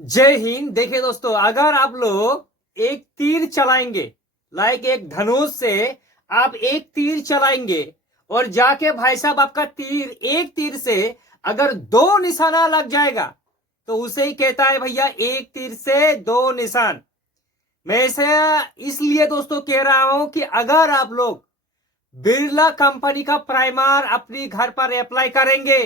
जय हिंद। देखिए दोस्तों, अगर आप लोग एक तीर चलाएंगे, लाइक एक धनुष से आप एक तीर चलाएंगे और जाके भाई साहब आपका तीर एक तीर से अगर दो निशाना लग जाएगा तो उसे ही कहता है भैया एक तीर से दो निशान। मैं इसे इसलिए दोस्तों कह रहा हूं कि अगर आप लोग बिरला कंपनी का प्राइमर अपनी घर पर अप्लाई करेंगे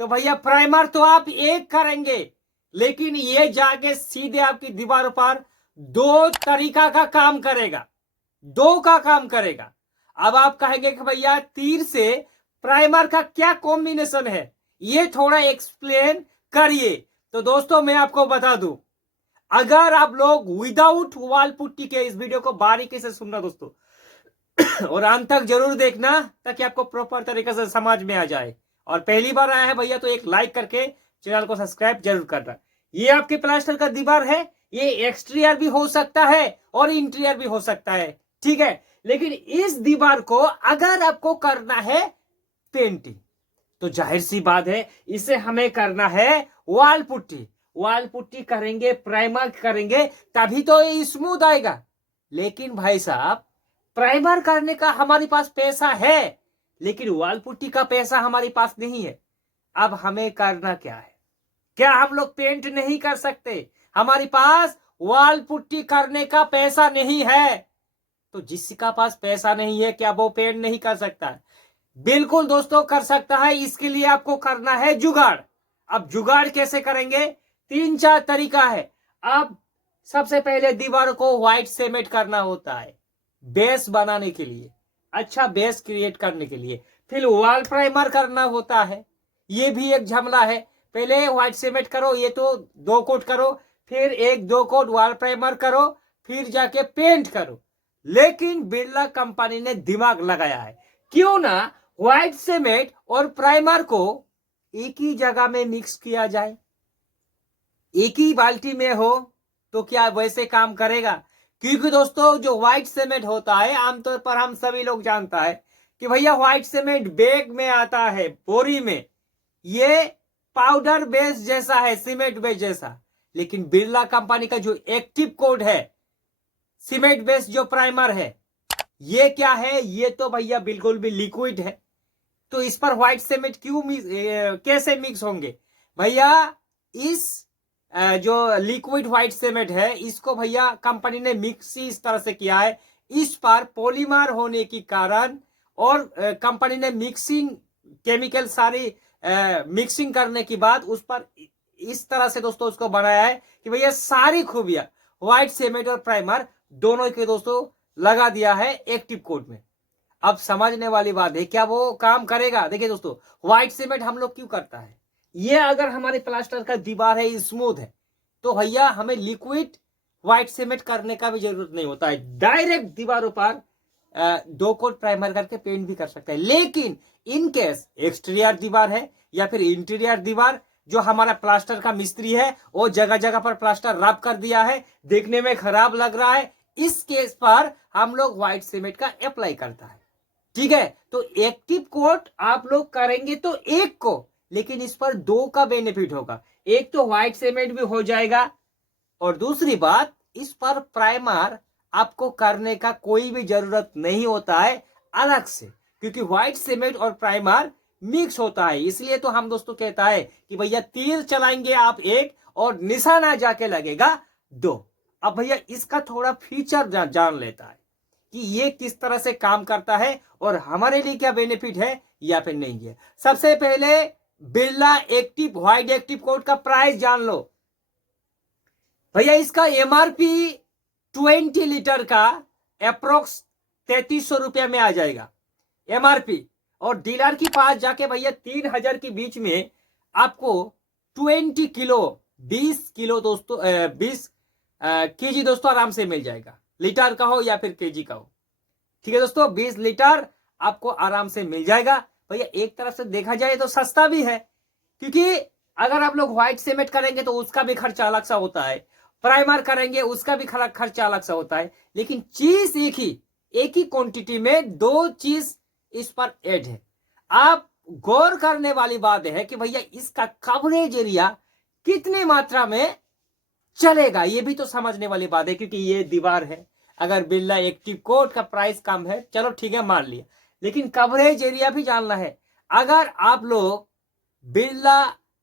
तो भैया प्राइमर तो आप एक करेंगे, लेकिन ये जाके सीधे आपकी दीवार पर दो तरीका का काम करेगा, दो का काम करेगा। अब आप कहेंगे कि भैया तीर से प्राइमर का क्या कॉम्बिनेशन है, ये थोड़ा एक्सप्लेन करिए। तो दोस्तों मैं आपको बता दूं, अगर आप लोग विदाउट वॉल पुट्टी के इस वीडियो को बारीकी से सुनना दोस्तों और अंत तक जरूर देखना ताकि आपको प्रॉपर तरीके से समझ में आ जाए। और पहली बार आया है भैया तो एक लाइक करके चैनल को सब्सक्राइब जरूर करना। ये आपके प्लास्टर का दीवार है, ये एक्सटीरियर भी हो सकता है और इंटीरियर भी हो सकता है, ठीक है। लेकिन इस दीवार को अगर आपको करना है पेंटिंग तो जाहिर सी बात है इसे हमें करना है वॉल पुट्टी। वॉल पुट्टी करेंगे, प्राइमर करेंगे, तभी तो ये स्मूथ आएगा। लेकिन भाई साहब प्राइमर करने का हमारे पास पैसा है, लेकिन वॉल पुट्टी का पैसा हमारे पास नहीं है। अब हमें करना क्या है? क्या हम लोग पेंट नहीं कर सकते? हमारे पास वॉल पुट्टी करने का पैसा नहीं है। तो जिसका पास पैसा नहीं है क्या वो पेंट नहीं कर सकता? बिल्कुल दोस्तों कर सकता है। इसके लिए आपको करना है जुगाड़। अब जुगाड़ कैसे करेंगे? तीन चार तरीका है। अब सबसे पहले दीवार को व्हाइट सीमेंट करना होता है बेस बनाने के लिए, अच्छा बेस क्रिएट करने के लिए। फिर वॉल प्राइमर करना होता है, ये भी एक झमला है। पहले व्हाइट सीमेंट करो, ये तो दो कोट करो, फिर एक दो कोट वॉल प्राइमर करो, फिर जाके पेंट करो। लेकिन बिरला कंपनी ने दिमाग लगाया है, क्यों ना व्हाइट सीमेंट और प्राइमर को एक ही जगह में मिक्स किया जाए। एक ही बाल्टी में हो तो क्या वैसे काम करेगा? क्योंकि दोस्तों जो व्हाइट सीमेंट होता है आमतौर पर हम सभी लोग जानता है कि भैया व्हाइट सीमेंट बैग में आता है, बोरी में, ये पाउडर बेस जैसा है, सीमेंट बेस जैसा। लेकिन बिरला कंपनी का जो एक्टिव कोड है, सीमेंट बेस जो प्राइमर है, ये क्या है? ये तो भैया बिल्कुल भी लिक्विड है। तो इस पर व्हाइट सीमेंट क्यों कैसे मिक्स होंगे भैया? इस जो लिक्विड व्हाइट सीमेंट है इसको भैया कंपनी ने मिक्स इस तरह से किया है, इस पर पॉलीमर होने के कारण और कंपनी ने मिक्सिंग केमिकल सारी मिक्सिंग करने के बाद उस पर इस तरह से दोस्तों उसको बनाया है कि भैया सारी खूबियां व्हाइट सीमेंट और प्राइमर दोनों के दोस्तों लगा दिया है एक्टिव कोड में। अब समझने वाली बात है, क्या वो काम करेगा? देखिए दोस्तों, व्हाइट सीमेंट हम लोग क्यों करता है? ये अगर हमारे प्लास्टर का दीवार है स्मूथ है तो भैया हमें लिक्विड व्हाइट सीमेंट करने का भी जरूरत नहीं होता है, डायरेक्ट दीवारों पर दो कोट प्राइमर करके पेंट भी कर सकते हैं। लेकिन इन केस एक्सटीरियर दीवार है या फिर इंटीरियर दीवार, जो हमारा प्लास्टर का मिस्त्री है वो जगह जगह पर प्लास्टर रब कर दिया है, देखने में खराब लग रहा है, इस केस पर हम लोग व्हाइट सीमेंट का अप्लाई करता है, ठीक है। तो एक्टिव कोट आप लोग करेंगे तो एक को, लेकिन इस पर दो का बेनिफिट होगा। एक तो व्हाइट सीमेंट भी हो जाएगा और दूसरी बात इस पर प्राइमर आपको करने का कोई भी जरूरत नहीं होता है अलग से, क्योंकि व्हाइट सीमेंट और प्राइमर मिक्स होता है। इसलिए तो हम दोस्तों कहता है कि भैया तीर चलाएंगे आप एक और निशाना जाके लगेगा दो। अब भैया इसका थोड़ा फीचर जान लेता है कि ये किस तरह से काम करता है और हमारे लिए क्या बेनिफिट है या फिर नहीं है। सबसे पहले Birla active white active coat का प्राइस जान लो भैया। इसका एमआरपी 20 लीटर का अप्रोक्स 3300 रुपया में आ जाएगा एमआरपी, और डीलर के पास जाके भैया 3000 के बीच में आपको 20 किलो 20 किलो दोस्तों 20 केजी दोस्तों आराम से मिल जाएगा, लीटर का हो या फिर केजी का हो, ठीक है दोस्तों। 20 लीटर आपको आराम से मिल जाएगा भैया। एक तरफ से देखा जाए तो सस्ता भी है, क्योंकि अगर आप लोग व्हाइट सीमेंट करेंगे तो उसका भी खर्चा अलग सा होता है, प्राइमर करेंगे उसका भी खर्चा अलग सा होता है, लेकिन चीज एक ही क्वांटिटी में दो चीज इस पर ऐड है। आप गौर करने वाली बात है कि भैया इसका कवरेज एरिया कितनी मात्रा में चलेगा। ये भी तो समझने वाली बात है, क्योंकि ये दीवार है। अगर बिरला एक्टिव कोट का प्राइस कम है, चलो ठीक है मान लिया, लेकिन कवरेज एरिया भी जानना है। अगर आप लोग Birla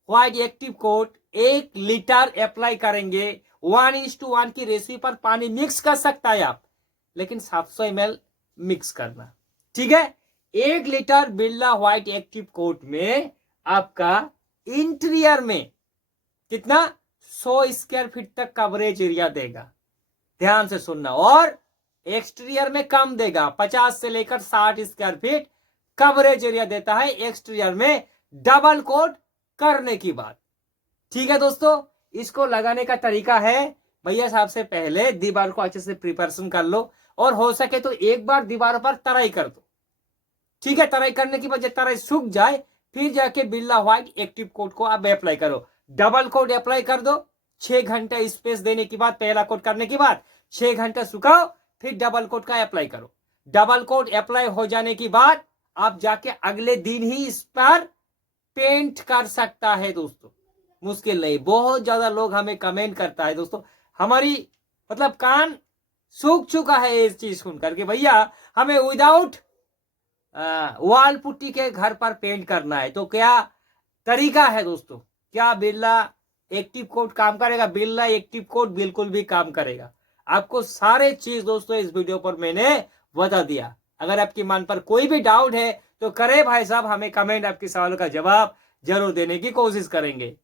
white active coat 1 litre apply करेंगे, 1:1 की रेशियो पर पानी मिक्स कर सकता है आप, लेकिन 700 ml मिक्स करना, ठीक है। 1 litre Birla white active coat में आपका इंटीरियर में कितना 100 स्क्वायर फीट तक कवरेज एरिया देगा, ध्यान से सुनना, और एक्सटीरियर में कम देगा, 50 से लेकर 60 स्क्वायर फीट कवरेज एरिया देता है एक्सटीरियर में डबल कोट करने की बात, ठीक है दोस्तों। इसको लगाने का तरीका है, भैया साहब से पहले दीवार को अच्छे से प्रिपरेशन कर लो, और हो सके तो एक बार दीवारों पर तराई कर दो, ठीक है। तराई करने के बाद जब तराई सूख जाए, फिर जाके बिरला व्हाइट एक्टिव कोट को आप अप्लाई करो। डबल कोट अप्लाई कर दो, 6 घंटे स्पेस देने के बाद, पहला कोट करने के बाद 6 घंटे सुखाओ, फिर डबल कोट का अप्लाई करो। डबल कोट अप्लाई हो जाने के बाद आप जाके अगले दिन ही इस पर पेंट कर सकता है दोस्तों, मुश्किल नहीं। बहुत ज्यादा लोग हमें कमेंट करता है दोस्तों, हमारी मतलब कान सूख चुका है इस चीज सुन करके, भैया हमें विदाउट वॉल पुट्टी के घर पर पेंट करना है, तो क्या तरीका है दोस्तों? क्या बिरला एक्टिव कोट काम करेगा? बिरला एक्टिव कोट बिल्कुल भी काम करेगा। आपको सारे चीज दोस्तों इस वीडियो पर मैंने बता दिया। अगर आपकी मन पर कोई भी डाउट है तो करे भाई साहब, हमें कमेंट, आपके सवालों का जवाब जरूर देने की कोशिश करेंगे।